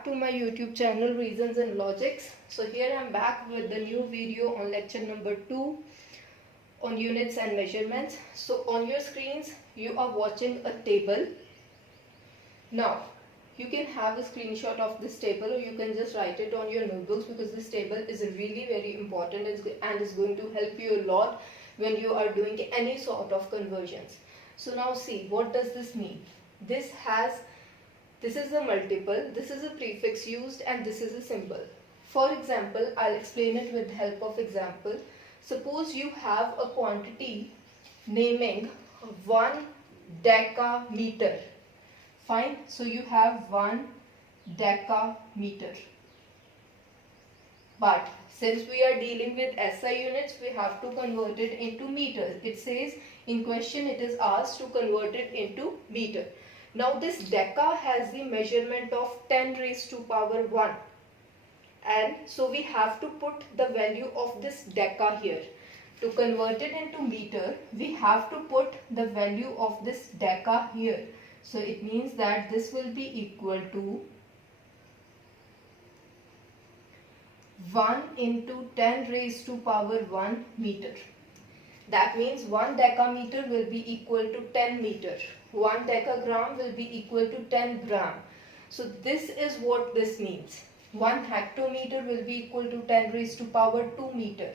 back to my YouTube channel Reasons and Logics. So here I'm back with the new video on lecture number 2 on units and measurements. So on your screens you are watching a table. Now you can have a screenshot of this table or you can just write it on your notebooks, because this table is really very important and is going to help you a lot when you are doing any sort of conversions. So now see, what does this mean? This is a multiple, this is a prefix used, and this is a symbol. For example, I'll explain it with the help of example. Suppose you have a quantity naming 1 decameter. Fine, so you have 1 decameter. But since we are dealing with SI units, we have to convert it into meters. It says in question, it is asked to convert it into meter. Now this deca has the measurement of 10 raised to power 1. And so we have to put the value of this deca here. To convert it into meter, we have to put the value of this deca here. So it means that this will be equal to 1 into 10 raised to power 1 meter. That means 1 decameter will be equal to 10 meter. 1 decagram will be equal to 10 gram. So this is what this means. 1 hectometer will be equal to 10 raised to power 2 meter.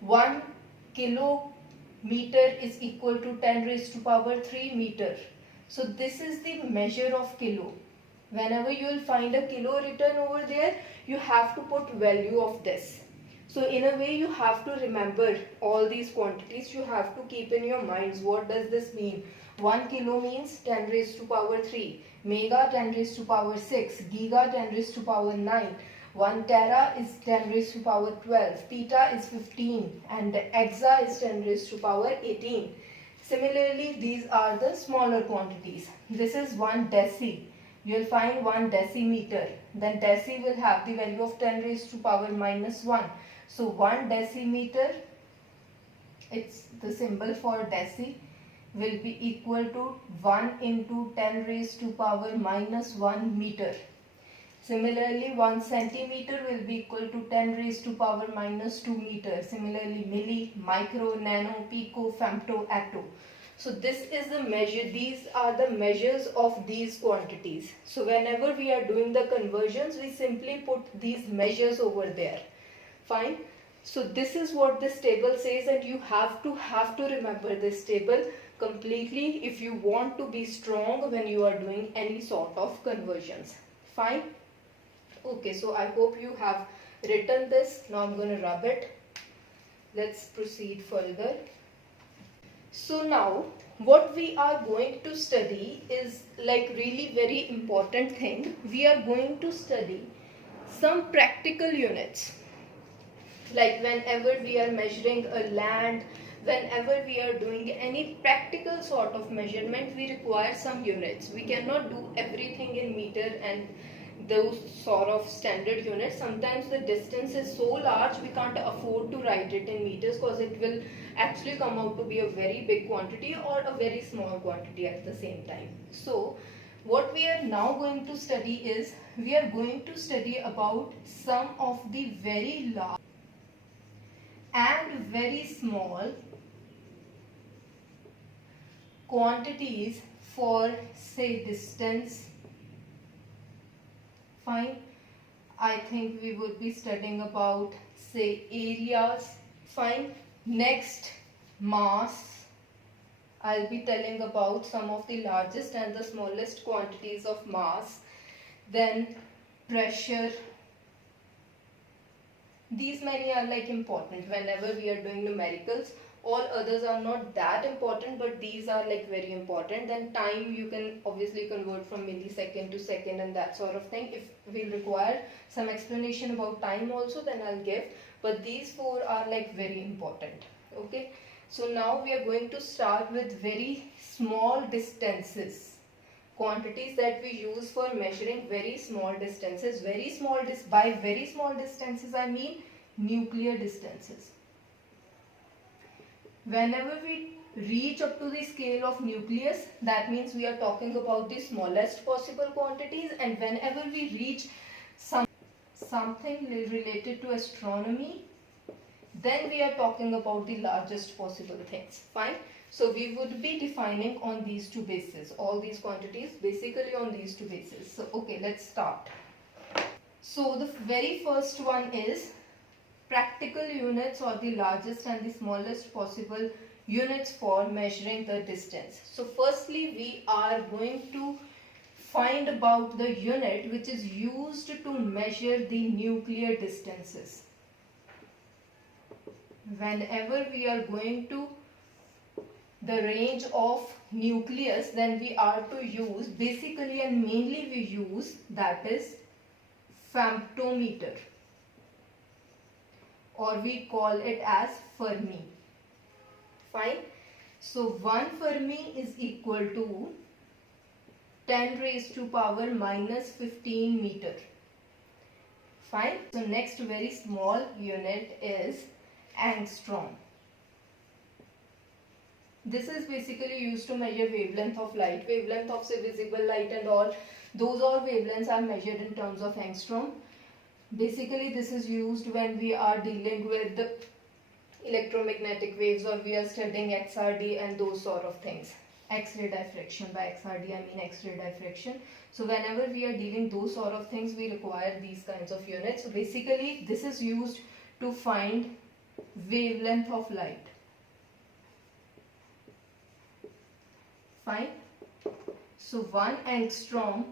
1 kilometer is equal to 10 raised to power 3 meter. So this is the measure of kilo. Whenever you will find a kilo written over there, you have to put value of this. So in a way you have to remember all these quantities. You have to keep in your minds, what does this mean? 1 kilo means 10 raised to power 3, mega 10 raised to power 6, giga 10 raised to power 9, 1 tera is 10 raised to power 12, peta is 15, and exa is 10 raised to power 18. Similarly, these are the smaller quantities. This is 1 deci. You will find 1 decimeter. Then deci will have the value of 10 raised to power minus 1. So 1 decimeter, it's the symbol for deci, will be equal to 1 into 10 raised to power minus 1 meter. Similarly, 1 centimeter will be equal to 10 raised to power minus 2 meter. Similarly, milli, micro, nano, pico, femto, atto. So this is the measure, these are the measures of these quantities. So whenever we are doing the conversions, we simply put these measures over there. Fine. So this is what this table says, and you have to remember this table completely if you want to be strong when you are doing any sort of conversions. Fine. Okay, so I hope you have written this. Now I'm going to rub it. Let's proceed further. So now what we are going to study is like really very important thing. We are going to study some practical units. Like whenever we are measuring a land, whenever we are doing any practical sort of measurement, we require some units. We cannot do everything in meter and those sort of standard units. Sometimes the distance is so large we can't afford to write it in meters, because it will actually come out to be a very big quantity or a very small quantity at the same time. So what we are now going to study is, we are going to study about some of the very large and very small quantities for, say, distance. Fine. I think we would be studying about, say, areas. Fine. Next, mass. I'll be telling about some of the largest and the smallest quantities of mass. Then pressure. These many are like important whenever we are doing numericals. All others are not that important, but these are like very important. Then time, you can obviously convert from millisecond to second and that sort of thing. If we require some explanation about time also, then I'll give. But these four are like very important. Okay. So now we are going to start with very small distances. Quantities that we use for measuring very small distances. By very small distances I mean nuclear distances. Whenever we reach up to the scale of nucleus, that means we are talking about the smallest possible quantities, and whenever we reach something related to astronomy, then we are talking about the largest possible things. Fine. So we would be defining on these two bases, all these quantities basically on these two bases. So okay, let's start. So the very first one is practical units, or the largest and the smallest possible units for measuring the distance. So firstly we are going to find about the unit which is used to measure the nuclear distances. Whenever we are going to the range of nucleus, then we are to use basically and mainly we use, that is, femtometer, or we call it as Fermi. Fine. So 1 Fermi is equal to 10 raised to power minus 15 meter. Fine. So next very small unit is angstrom. This is basically used to measure wavelength of light, wavelength of say visible light and all. Those all wavelengths are measured in terms of angstrom. Basically this is used when we are dealing with the electromagnetic waves, or we are studying XRD and those sort of things. X-ray diffraction. By XRD I mean X-ray diffraction. So whenever we are dealing those sort of things, we require these kinds of units. So basically this is used to find wavelength of light. Fine. So 1 angstrom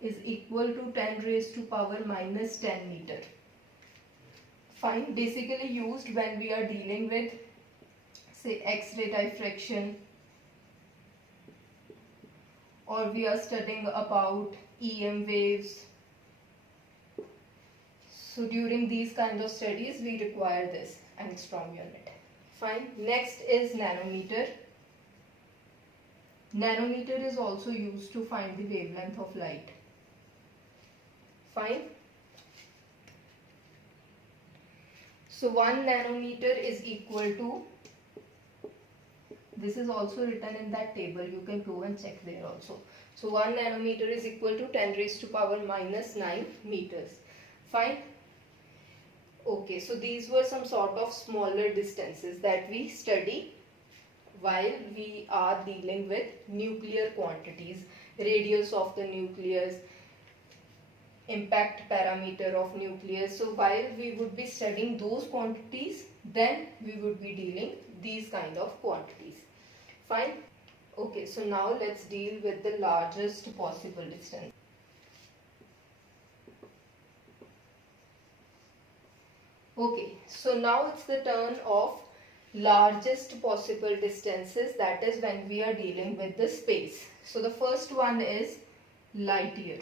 is equal to 10 raised to power minus 10 meter. Fine. Basically used when we are dealing with say X-ray diffraction, or we are studying about EM waves. So during these kinds of studies we require this angstrom unit. Fine. Next is nanometer. Nanometer is also used to find the wavelength of light. Fine. So 1 nanometer is equal to, this is also written in that table, you can go and check there also. So 1 nanometer is equal to 10 raised to power minus 9 meters. Fine. Okay, so these were some sort of smaller distances that we study while we are dealing with nuclear quantities, radius of the nucleus, impact parameter of nucleus. So while we would be studying those quantities, then we would be dealing these kind of quantities. Fine. Okay, so now let's deal with the largest possible distance. Okay, so now it's the turn of largest possible distances, that is when we are dealing with the space. So the first one is light year.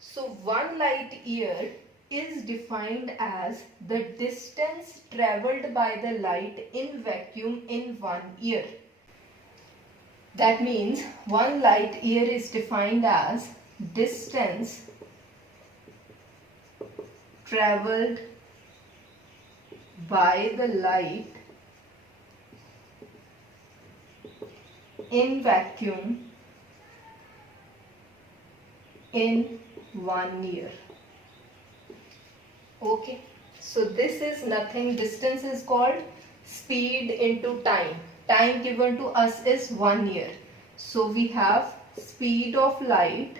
So 1 light year is defined as the distance travelled by the light in vacuum in 1 year. That means 1 light year is defined as distance travelled by the light in vacuum in 1 year. Okay, so this is nothing, distance is called speed into time. Time given to us is 1 year. So we have speed of light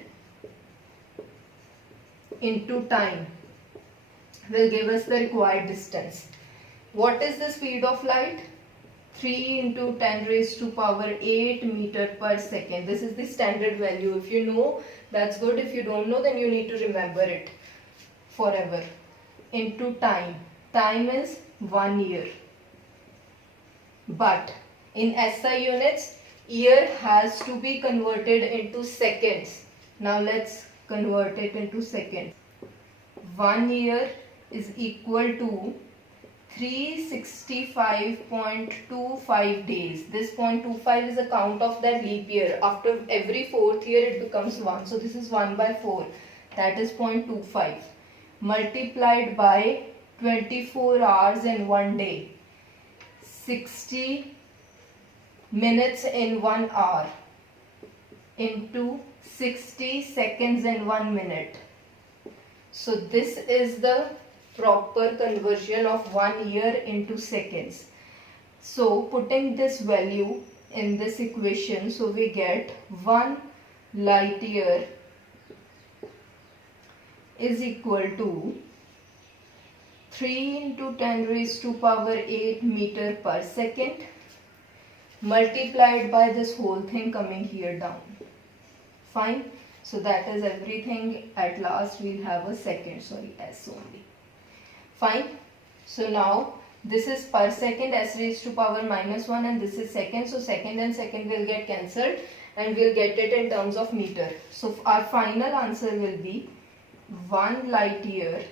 into time will give us the required distance. What is the speed of light? 3 into 10 raised to power 8 meter per second. This is the standard value. If you know, that's good. If you don't know, then you need to remember it forever. Into time. Time is 1 year. But in SI units, year has to be converted into seconds. Now let's convert it into seconds. 1 year is equal to 365.25 days. This 0.25 is a count of that leap year. After every 4th year it becomes 1. So this is 1 by 4. That is 0.25. Multiplied by 24 hours in 1 day. 60 minutes in 1 hour into 60 seconds and 1 minute. So this is the proper conversion of 1 year into seconds. So putting this value in this equation, so we get 1 light year is equal to 3 into 10 raised to power 8 meter per second multiplied by this whole thing coming here down. Fine. So that is everything. At last we'll have a second, sorry, s only. Fine. So now this is per second, s raised to power minus 1, and this is second. So second and second will get cancelled and we'll get it in terms of meter. So our final answer will be 1 light year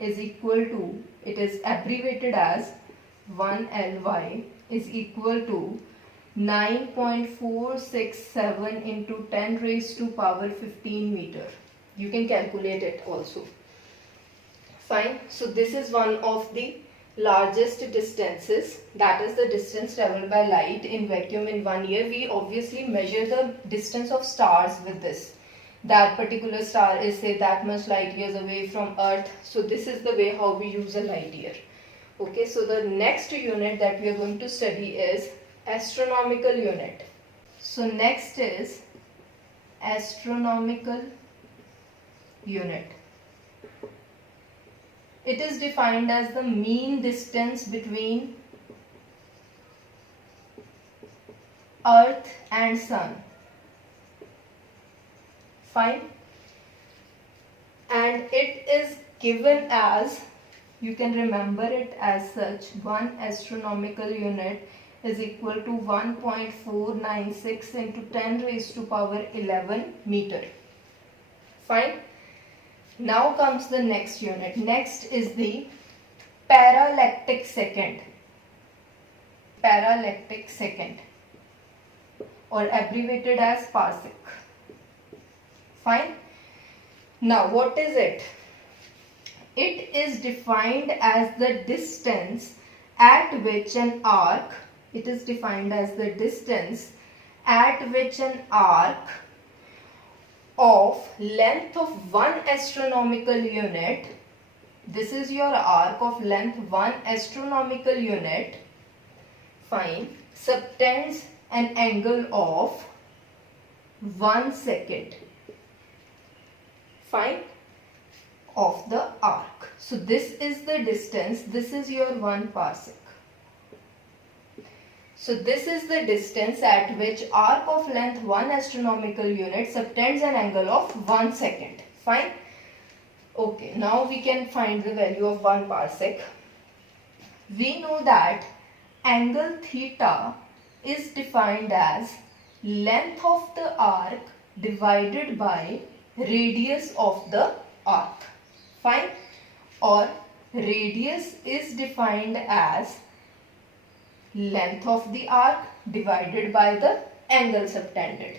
is equal to, it is abbreviated as 1 ly, is equal to 9.467 into 10 raised to power 15 meter. You can calculate it also. Fine. So this is one of the largest distances, that is the distance traveled by light in vacuum in 1 year. We obviously measure the distance of stars with this. That particular star is say that much light years away from Earth. So this is the way how we use a light year. Okay, so the next unit that we are going to study is astronomical unit. So next is astronomical unit. It is defined as the mean distance between Earth and Sun. Fine. And it is given as, you can remember it as such, 1 astronomical unit is equal to 1.496 into 10 raised to power 11 meter. Fine. Now comes the next unit. Next is the parallactic second. Parallactic second, or abbreviated as parsec. Fine. Now what is it? It is defined as the distance at which an arc, it is defined as the distance at which an arc of length of 1 astronomical unit, this is your arc of length 1 astronomical unit, fine, subtends an angle of 1 second, fine, of the arc. So this is the distance, this is your 1 parsec. So this is the distance at which arc of length 1 astronomical unit subtends an angle of 1 second. Fine. Okay, now we can find the value of 1 parsec. We know that angle theta is defined as length of the arc divided by radius of the arc. Fine. Or radius is defined as length of the arc divided by the angle subtended.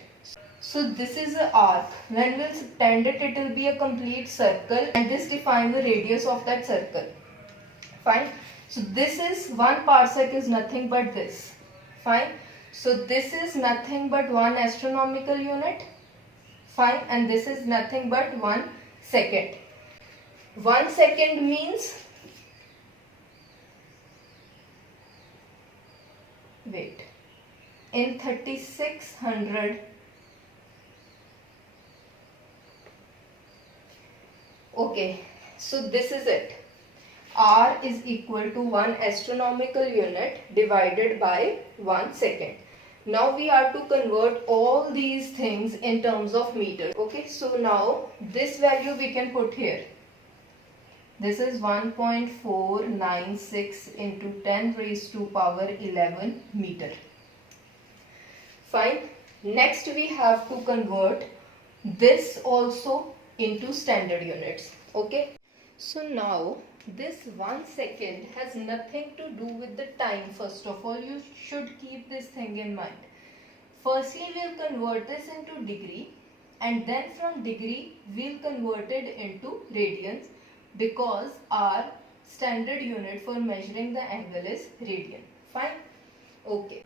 So this is an arc. When we'll subtend it, it will be a complete circle, and this defines the radius of that circle. Fine. So this is 1 parsec is nothing but this. Fine. So this is nothing but 1 astronomical unit. Fine. And this is nothing but 1 second. 1 second means, wait, in 3600, okay, so this is it. R is equal to 1 astronomical unit divided by 1 second. Now we are to convert all these things in terms of meter. Okay, so now this value we can put here. This is 1.496 into 10 raised to power 11 meter. Fine. Next we have to convert this also into standard units. Okay. So now this 1 second has nothing to do with the time. First of all, you should keep this thing in mind. Firstly, we'll convert this into degree, and then from degree we'll convert it into radians, because our standard unit for measuring the angle is radian. Fine. Okay.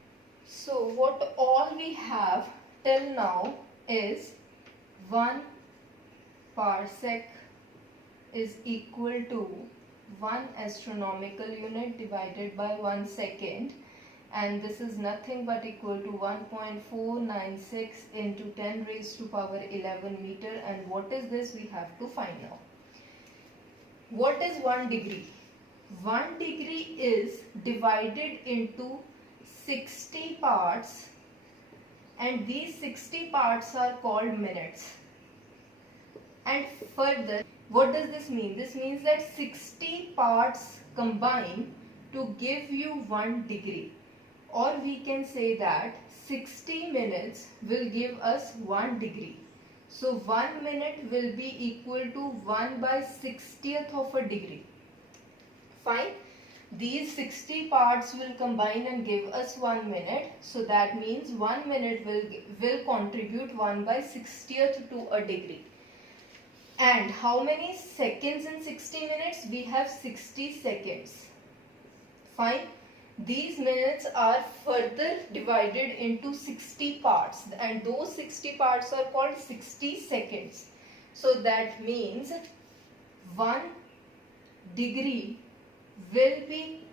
So what all we have till now is 1 parsec is equal to 1 astronomical unit divided by 1 second, and this is nothing but equal to 1.496 into 10 raised to power 11 meter. And what is this? We have to find now. What is 1 degree? 1 degree is divided into 60 parts, and these 60 parts are called minutes. And further, what does this mean? This means that 60 parts combine to give you 1 degree. Or we can say that 60 minutes will give us 1 degree. So 1 minute will be equal to 1 by 60th of a degree. Fine. These 60 parts will combine and give us 1 minute. So that means 1 minute will contribute 1 by 60th to a degree. And how many seconds in 60 minutes? We have 60 seconds. Fine. These minutes are further divided into 60 parts, and those 60 parts are called 60 seconds. So that means 1 degree will be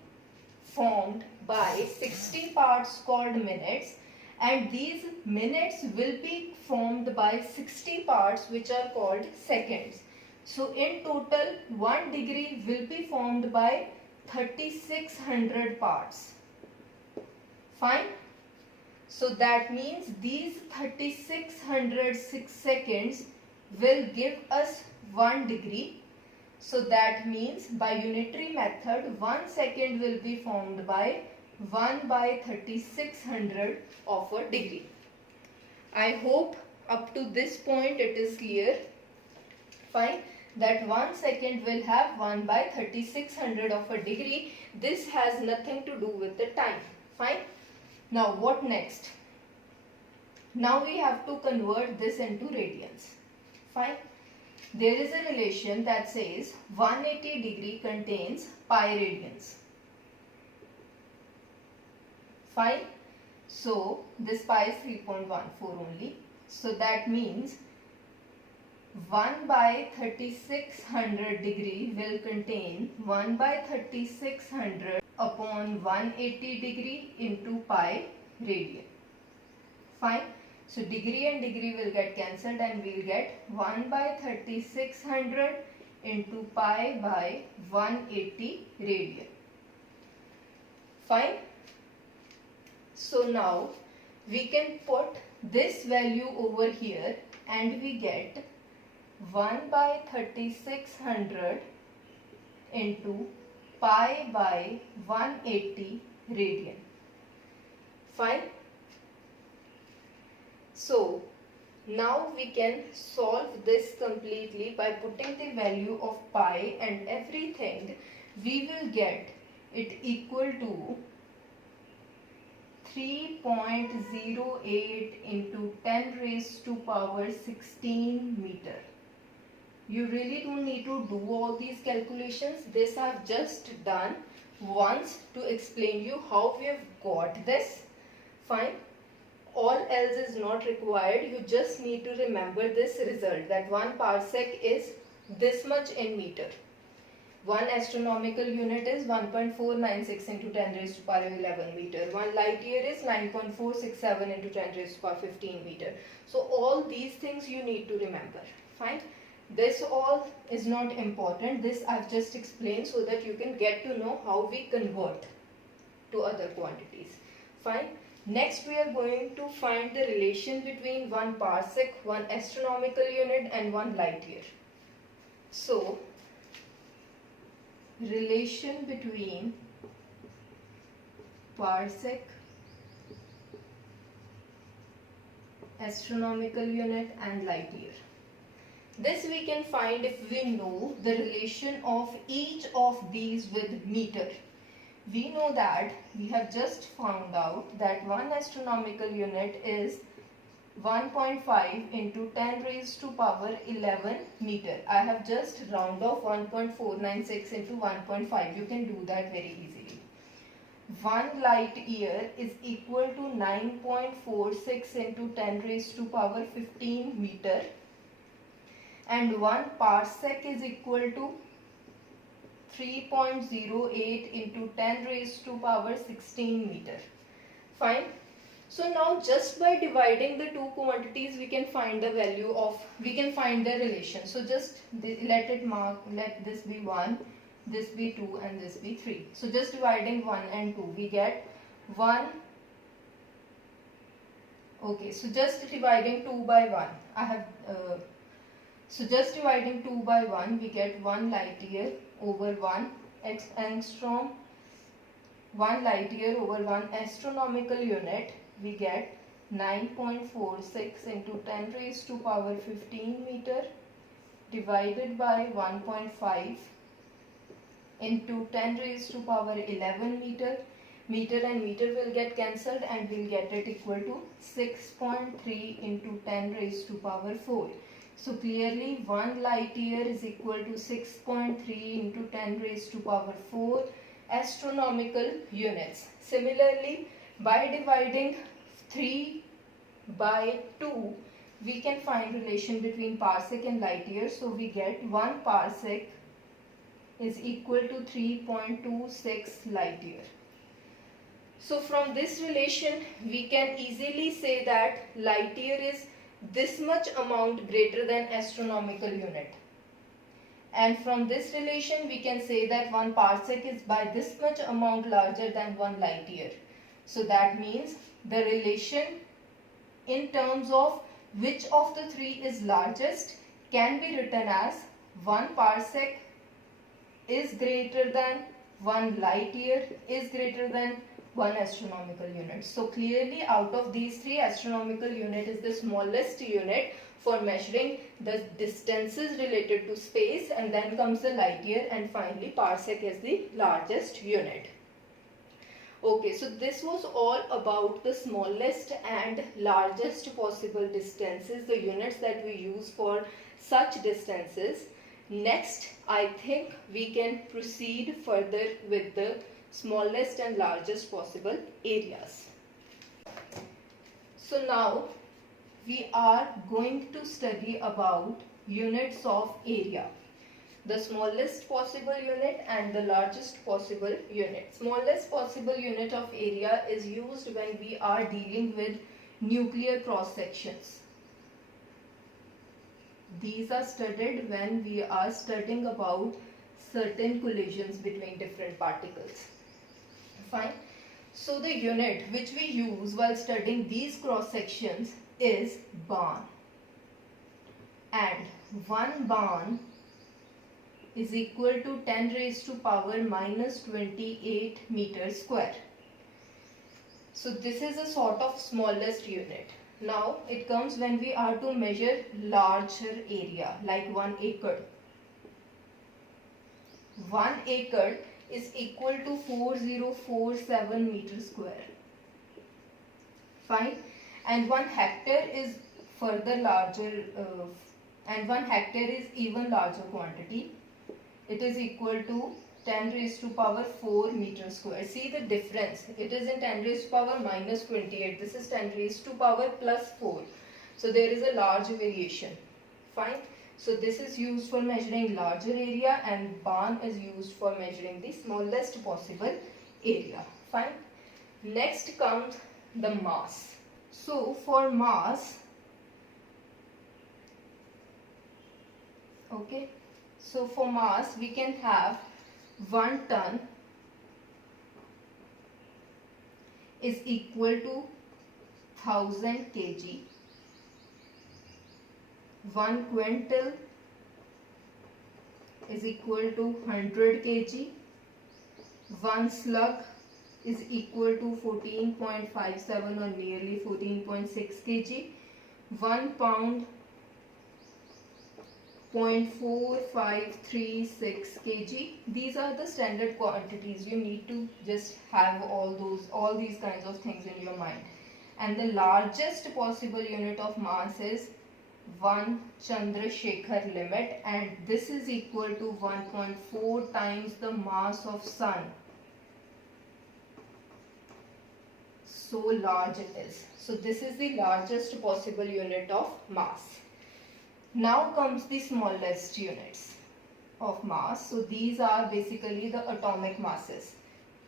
formed by 60 parts called minutes, and these minutes will be formed by 60 parts which are called seconds. So in total 1 degree will be formed by 3600 parts. Fine. So that means these 3600 seconds will give us 1 degree. So that means by unitary method 1 second will be formed by 1 by 3600 of a degree. I hope up to this point it is clear. Fine. That 1 second will have 1 by 3600 of a degree. This has nothing to do with the time. Fine. Now what next? Now we have to convert this into radians. Fine. There is a relation that says 180 degree contains pi radians. Fine. So this pi is 3.14 only. So that means 1 by 3600 degree will contain 1 by 3600 upon 180 degree into pi radian. Fine. So degree and degree will get cancelled, and we will get 1 by 3600 into pi by 180 radian. Fine. So now we can put this value over here, and we get 1 by 3600 into pi by 180 radian. Fine. So now we can solve this completely by putting the value of pi and everything. We will get it equal to 3.08 into 10 raised to power 16 meter. You really don't need to do all these calculations. This I have just done once to explain you how we have got this. Fine. All else is not required. You just need to remember this result, that 1 parsec is this much in meter. 1 astronomical unit is 1.496 into 10 raised to power 11 meter. 1 light year is 9.467 into 10 raised to power 15 meter. So all these things you need to remember. Fine. This all is not important. This I've just explained so that you can get to know how we convert to other quantities. Fine. Next we are going to find the relation between 1 parsec, 1 astronomical unit and 1 light year. So relation between parsec, astronomical unit and light year. This we can find if we know the relation of each of these with meter. We know that we have just found out that 1 astronomical unit is 1.5 into 10 raised to power 11 meter. I have just round off 1.496 into 1.5. You can do that very easily. 1 light year is equal to 9.46 into 10 raised to power 15 meter, and 1 parsec is equal to 3.08 into 10 raised to power 16 meter. Fine. So now just by dividing the two quantities we can find the value of, we can find the relation. So just let this be 1, this be 2 and this be 3. So just dividing 1 and 2 we get 1. Okay, so just dividing 2 by 1 I have so just dividing 2 by 1 we get 1 light year over 1 angstrom. 1 light year over 1 astronomical unit, we get 9.46 into 10 raised to power 15 meter divided by 1.5 into 10 raised to power 11 meter. Meter and meter will get cancelled and we'll get it equal to 6.3 into 10 raised to power 4. So clearly 1 light year is equal to 6.3 into 10 raised to power 4 astronomical units. Similarly, by dividing 3 by 2, we can find relation between parsec and light year. So we get 1 parsec is equal to 3.26 light year. So from this relation, we can easily say that light year is this much amount greater than astronomical unit. And from this relation we can say that 1 parsec is by this much amount larger than 1 light year. So that means the relation in terms of which of the three is largest can be written as 1 parsec is greater than 1 light year is greater than 1 astronomical unit. So clearly out of these three, astronomical unit is the smallest unit for measuring the distances related to space, and then comes the light year, and finally parsec is the largest unit. Okay, so this was all about the smallest and largest possible distances, the units that we use for such distances. Next, I think we can proceed further with the smallest and largest possible areas. So now we are going to study about units of area. The smallest possible unit and the largest possible unit. Smallest possible unit of area is used when we are dealing with nuclear cross sections. These are studied when we are studying about certain collisions between different particles. Fine. So the unit which we use while studying these cross sections is barn, and 1 barn is equal to 10 raised to power minus 28 meters square. So this is a sort of smallest unit. Now it comes when we are to measure larger area like 1 acre. 1 acre is equal to 4047 meters square. Fine. And 1 hectare is further larger, and 1 hectare is even larger quantity. It is equal to 10 raised to power 4 meters square. See the difference. It is in 10 raised to power minus 28. This is 10 raised to power plus 4. So there is a large variation. Fine. So this is used for measuring larger area, and barn is used for measuring the smallest possible area. Fine. Next comes the mass. So for mass, okay, so for mass we can have 1 ton is equal to 1000 kg, 1 quintal is equal to 100 kg, 1 slug is equal to 14.57 or nearly 14.6 kg, 1 pound 0.4536 kg. These are the standard quantities. You need to just have all these kinds of things in your mind. And the largest possible unit of mass is 1 Chandrasekhar limit, and this is equal to 1.4 times the mass of sun. so large it is. So this is the largest possible unit of mass. Now comes the smallest units of mass. So these are basically the atomic masses.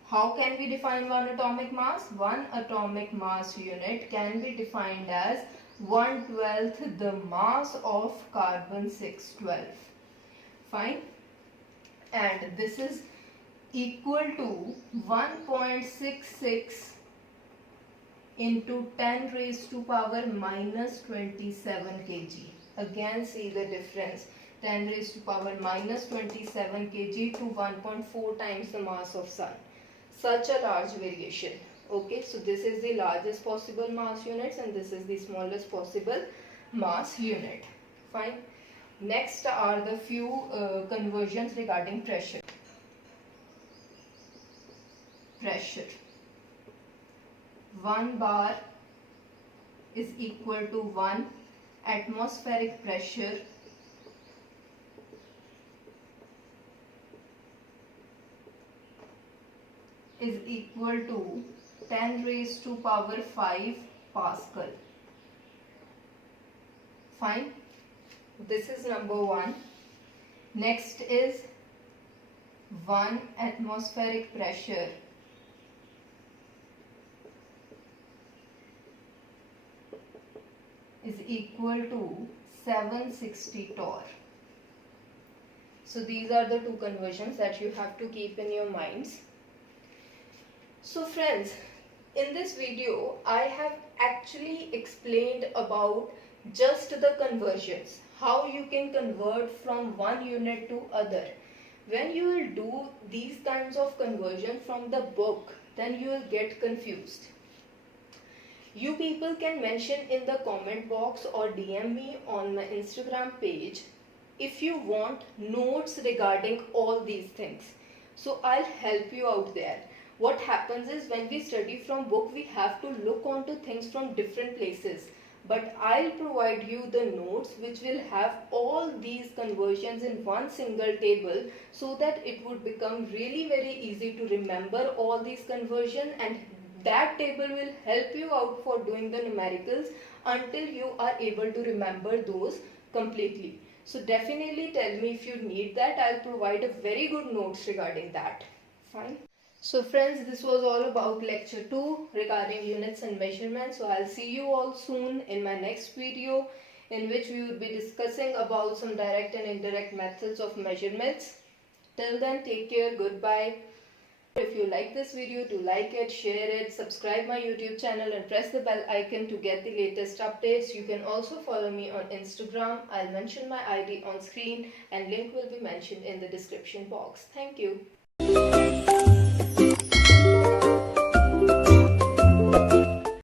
How can we define one atomic mass? One atomic mass unit can be defined as 1/12 the mass of carbon 612. Fine. And this is equal to 1.66 into 10 raised to power minus 27 kg. Again, see the difference. 10 raised to power minus 27 kg to 1.4 times the mass of sun. Such a large variation. Okay, so this is the largest possible mass units and this is the smallest possible mass unit. Fine. Next are the few conversions regarding pressure. Pressure. 1 bar is equal to 1 atmospheric pressure is equal to 10 raised to power 5 Pascal. Fine. This is number 1. Next is 1 atmospheric pressure is equal to 760 torr. So these are the two conversions that you have to keep in your minds. So friends, in this video I have actually explained about just the conversions, how you can convert from one unit to other. When you will do these kinds of conversion from the book, then you will get confused. You people can mention in the comment box or DM me on my Instagram page if you want notes regarding all these things. So I'll help you out there. What happens is when we study from book, we have to look onto things from different places. But I'll provide you the notes which will have all these conversions in one single table so that it would become really very easy to remember all these conversions, and that table will help you out for doing the numericals until you are able to remember those completely. So definitely tell me if you need that. I'll provide a very good notes regarding that. Fine. So friends, this was all about lecture 2 regarding units and measurements. So I'll see you all soon in my next video, in which we will be discussing about some direct and indirect methods of measurements. Till then, take care. Goodbye. If you like this video, do like it, share it, subscribe my YouTube channel and press the bell icon to get the latest updates. You can also follow me on Instagram. I'll mention my ID on screen and link will be mentioned in the description box. Thank you.